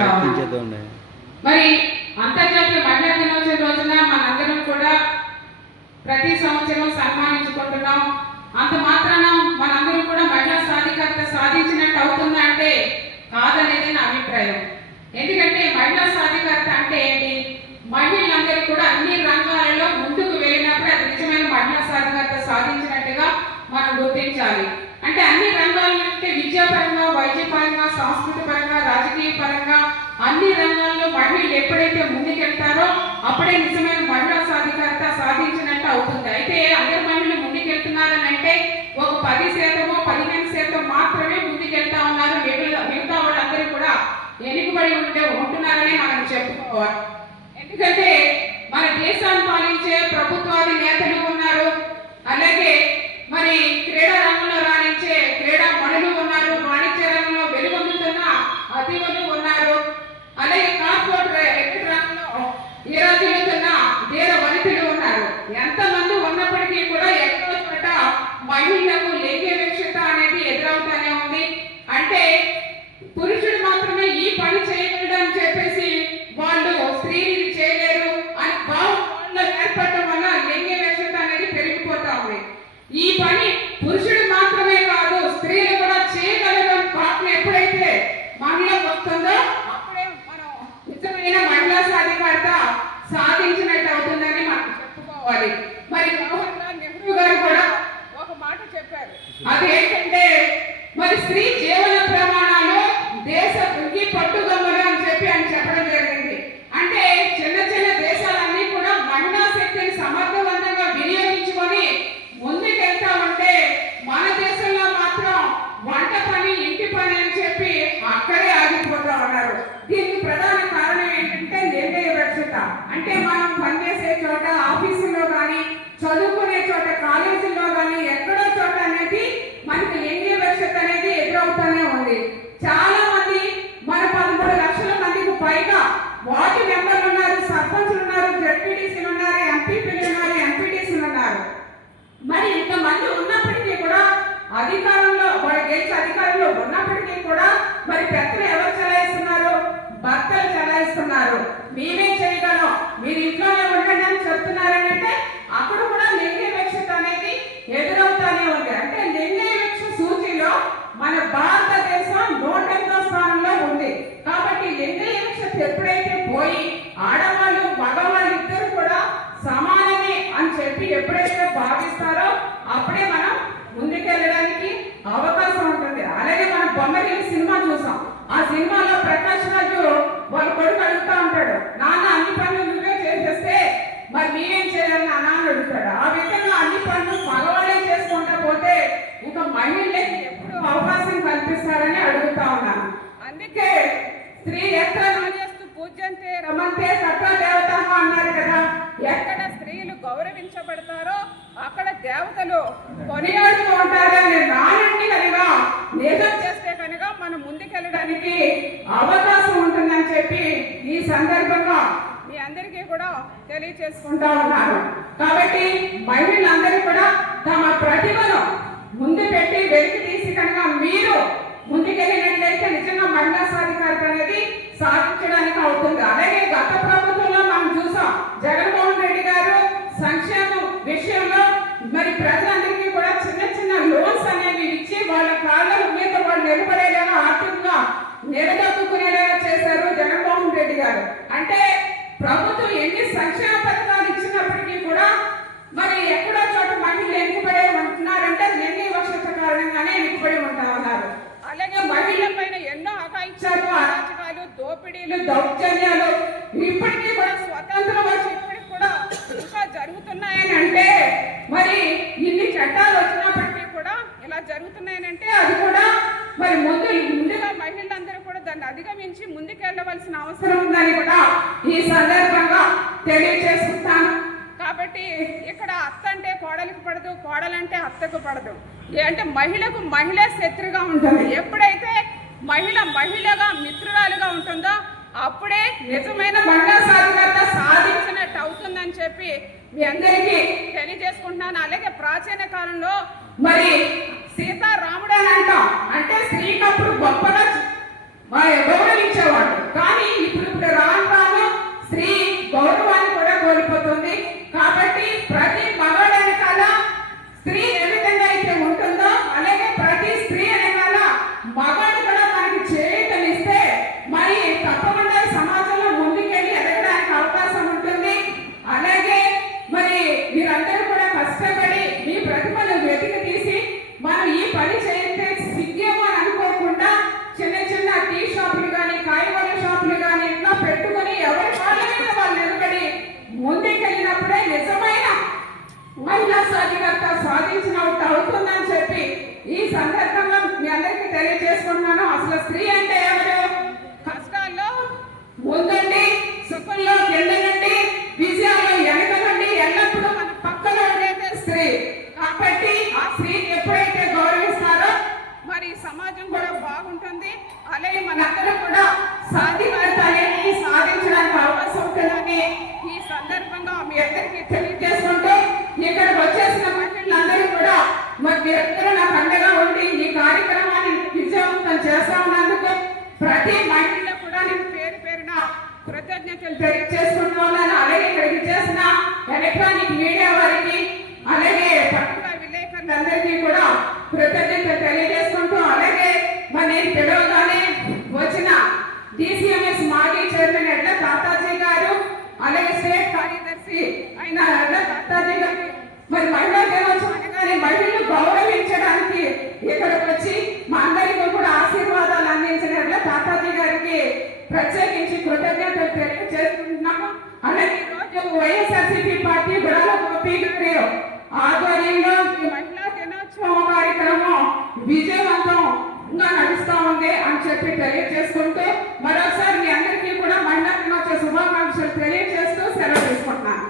చేసుకుంటాం. మరి అంతర్జాతీయ మహిళా దినోత్సవం రోజున మనందరం కూడా ప్రతి సంవత్సరం సన్మానించుకుంటున్నాం. అంత మాత్రాన మనందరం కూడా మహిళా సాధికారత సాధించినట్టు అవుతుందా అంటే కాదనేది నా అభిప్రాయం. ఎందుకంటే మహిళా సాధికారత అంటే ఏంటి? మహిళలందరూ కూడా అన్ని రంగాలలో ముందుకు వెళ్ళినప్పుడు అది నిజమైన మహిళా సాధికారత సాధించినట్టుగా మనం గుర్తించాలి. అంటే అన్ని రంగాలంటే విద్యాపరంగా, వైద్యపరంగా, సాంస్కృతిక పరంగా, రాజకీయ పరంగా అన్ని రంగాల్లో మహిళలు ఎప్పుడైతే ముందుకెళ్తారో అప్పుడే నిజమైన మహిళా సాధికారత సాధించినట్టు అవుతుంది. అయితే అందరు మహిళలు ముందుకెళ్తున్నారని అంటే ఒక 10%, 15% మాత్రమే ముందుకెళ్తా ఉన్నారు. మిగతా వాళ్ళందరూ కూడా వెనుకబడి ఉంటున్నారని మనం చెప్పుకోవాలి. ఎందుకంటే మన దేశాన్ని పాలించే ప్రభుత్వాది నేతలు ఉన్నారు, అలాగే మరి క్రీడా రంగంలో రాణించే క్రీడా మనులు ఉన్నారు, వాణిజ్య రంగంలో వెలుగొందుతున్న అతివలు ఉన్నారు, అలాగే కార్పొరేట్ రంగంలో ఈరాజులుతున్న ధీర వనితలు ఉన్నారు. ఎంతమంది ఉన్నప్పటికీ కూడా ఎక్కడో చోట మహిళలకు లింగ వివక్షత అనేది ఎదురవుతానే ఉంది. అంటే పురుషుడు మాత్రమే ఈ పని చేయగలడు అని చెప్పేసి వాళ్ళు స్త్రీని చేయలేరు అని భావం వాళ్ళలో ఏర్పడటం వల్ల లింగ వివక్షత అనేది పెరిగిపోతా ఉంది. ఈ పని పురుషుడు మాత్రమే కాదు, స్త్రీలు కూడా చేయగలరు భావన ఎప్పుడైతే మనలో వస్తుందో అప్పుడే మనం నిజమైన మహిళా సాధికారత సాధించినట్టు అవుతుందని మనం చెప్పుకోవాలి. మరి జవహర్ లాల్ నెహ్రూ గారు కూడా ఒక మాట చెప్పారు. అదేంటంటే మరి స్త్రీ జీవన ప్రమాణాలు దేశ పట్టుగమ్మలు అని చెప్పి ఆయన చెప్పడం జరిగింది. అంటే చిన్న చిన్న దేశాలన్నీ కూడా మహిళా శక్తిని సమర్థవంతంగా వినియోగించుకొని ముందుకెళ్తా ఉంటే మన దేశంలో మాత్రం వంట పని, ఇంటి పని అని చెప్పి అక్కడే ఆగిపోతా ఉన్నారు. దీనికి ప్రధాన కారణం ఏంటంటే లింగ వివక్షత. అంటే మనం పనిచేసే చోట, ఆఫీసుల్లో కానీ, చదువుకునే చోట, కాలేజీల్లో కానీ ఎక్కడో చోట అనేది మనకి లింగ వివక్షత అనేది ఎదురవుతూనే ఉంది. చాలా మంది మన 13 లక్షల మందికి పైగా వార్డు మెంబర్లు ఉన్నారు, సర్పంచ్లు ఉన్నారు, జడ్పీటీసీలు ఉన్నారు, ఎంపీపీలు ఉన్నారు, ఎంపీటీసీలు ఉన్నారు. మరి ఇంతమంది ఉన్నప్పటికీ కూడా అధికారంలో వాళ్ళు గెలిచి అధికారంలో ఉన్నప్పటికీ కూడా మరి పెద్దలు ఎవరు చలాయిస్తున్నారు? భర్తలు చలాయిస్తున్నారు. మేమే చేయగలం, మీరు ఇంట్లోనే ఉండండి అని చెప్తున్నారని అంటే అక్కడ కూడా లింగ వివక్షత అనేది ఎదురవుతానే ఉంది. అంటే లింగ వివక్ష సూచిలో మన భారతదేశం 108వ స్థానంలో ఉంది. కాబట్టి లింగ వివక్షత ఎప్పుడైతే పోయి ఆడవాళ్ళు మగవాళ్ళు ఇద్దరు కూడా సమానమే అని చెప్పి ఎప్పుడైతే భావిస్తారో అప్పుడే మనం ముందుకెళ్ళడానికి అవకాశం ఉంటుంది. అలాగే మనం బొమ్మరిల్లు సినిమా చూసాం. ఆ సినిమాలో ప్రకాష్ రాజు వాళ్ళ కొడుకు అడుగుతా ఉంటాడు, నాన్న అన్ని పనులు నువ్వే చేసేస్తే మరి మీరేం చేయాలి నాన్న అని అడుగుతాడు. ఆ విధంగా అన్ని పనులు మగవాళ్ళే చేసుకుంటా పోతే ఇంకా మహిళలకి ఎప్పుడు అవకాశం కల్పిస్తారని అడుగుతా ఉన్నాను. అందుకే స్త్రీ ఎక్కడ చేస్తూ పూజ్యంతే రమంతే సత్వ దేవత అన్నారు కదా. ఎక్కడ స్త్రీలు గౌరవించబడతారో అక్కడ దేవతలు కొనియాడుతూ ఉంటారని నానండి కనుక నిజం చేస్తే కనుక మనం ముందుకెళ్ళడానికి అవకాశం ఉంటుందని చెప్పి ఈ సందర్భంగా మీ అందరికీ కూడా తెలియచేసుకుంటా ఉన్నాను. కాబట్టి మహిళలందరూ కూడా తమ ప్రతిభను ముందు పెట్టి వెలికి తీసి కనుక మీరు ముందుకెళ్ళినట్లయితే నిజంగా మహిళా సాధికారత అనేది సాధించడానికి అవుతుంది. అలాగే గత ప్రభుత్వంలో మనం చూసాం, జగన్మోహన్ రెడ్డి గారు సంక్షేమం విషయంలో మరి ప్రజలందరికీ కూడా చిన్న చిన్న లోన్స్ అనేవి ఇచ్చి వాళ్ళ కాళ్ళ మీద వాళ్ళు నిలబడేలాగా, ఆర్థికంగా నిలదొక్కునేలాగా చేశారు జగన్మోహన్ రెడ్డి గారు. అంటే ప్రభుత్వం ఎన్ని సంక్షేమ పథకాలు ఇచ్చినప్పటికీ కూడా మరి ఎక్కడో చోట మహిళలు వెనుకబడే ఉంటున్నారంటే లింగ వివక్షత కారణంగానే వెనుకబడి ఉంటా ఉన్నారు. అలాగే మహిళల పైన ఎన్నో అఘాయిత్యాలు, అరాచకాలు, దోపిడీలు, దౌర్జన్యాలు ఇప్పటికీ కూడా స్వతంత్రం వచ్చి ఇప్పటికి కూడా ఇంకా జరుగుతున్నాయని అంటే మరి ఇన్ని చట్టాలు వచ్చినప్పటికీ కూడా ఇలా జరుగుతున్నాయనంటే అది కూడా మరి ముందుగా మహిళలందరూ కూడా దాన్ని అధిగమించి ముందుకెళ్ళవలసిన అవసరం ఉందని కూడా ఈ సందర్భంగా తెలియజేస్తున్నాను. కాబట్టి ఇక్కడ అత్త అంటే కోడలికి పడదు, కోడలంటే అత్తకు పడదు. అంటే మహిళకు మహిళే శత్రుగా ఉంటుంది. ఎప్పుడైతే మహిళగా మిత్రురాలుగా ఉంటుందో అప్పుడే నిజమైన మహిళా సాధికారత సాధించినట్టు అవుతుందని చెప్పి మీ అందరికీ తెలియజేసుకుంటున్నాను. అలాగే ప్రాచీన కాలంలో మరి సీతారాముడు అని అంటాం, అంటే స్త్రీకి అప్పుడు గొప్పగా గౌరవించేవాడు. సాధికారత సాధించినట్టు అవుతుందని చెప్పి ఈ సందర్భంగా మీ అందరికీ తెలియజేసుకుంటున్నాను. అసలు స్త్రీ అంటే ఎవరు? కష్టాల్లో ముందుండి, సుఖంలో కింద నుండి, విజయాల్లో వెనక నుండి ఎల్లప్పుడూ మన పక్కన ఉండేదే స్త్రీ. కాబట్టి ఆ స్త్రీని ఎప్పుడైతే గౌరవిస్తారో మరి సమాజం కూడా బాగుంటుంది. అలాగే మనందరం కూడా సాధికారత అనేది సాధించడానికి అవకాశం ఉంటుందని ఈ సందర్భంగా మీ అందరికీ తెలియజేసుకుంటూ ఇక్కడికి వచ్చేసిన మహిళలందరూ కూడా మరి మీరందరూ నాకు అండగా ఉండి ఈ కార్యక్రమాన్ని విజయవంతం చేస్తా ఉన్నందుకు ప్రతి మహిళ కూడా నేను పేరు పేరున కృతజ్ఞతలు తెలియజేసుకుంటున్నాను. అలాగే ఇక్కడికి చేసిన ఎలక్ట్రానిక్ మీడియా వారికి అలాగే పత్రికా విలేకరులందరికీ కూడా కృతజ్ఞతలు తెలియజేసుకుంటూ అలాగే మరి నేను పిలవగానే వచ్చిన DCMS మాజీ చైర్మన్ ఎడ్ల తాతాజీ గారు అలాగే స్టేట్ కార్యదర్శి అయిన ఎడ్ల తాతాజీ గారు మరి మహిళా దినోత్సవం అనగానే మహిళలు గౌరవించడానికి ఇక్కడికి వచ్చి మా అందరికీ కూడా ఆశీర్వాదాలు అందించిన ఎడ్ల తాతాజీ గారికి ప్రత్యేకించి కృతజ్ఞతలు తెలియజేస్తున్నాము. అలాగే ఈరోజు వైఎస్ఆర్సీపీ పార్టీ బుడాల గోపి గారి ఆధ్వర్యంలో ఈ మహిళా దినోత్సవం కార్యక్రమం విజయవంతంగా నడుస్తా ఉంది అని చెప్పి తెలియజేసుకుంటూ మరోసారి మీ అందరికీ కూడా మహిళా దినోత్సవ శుభాకాంక్షలు తెలియజేస్తూ సెలవు తీసుకుంటున్నాను.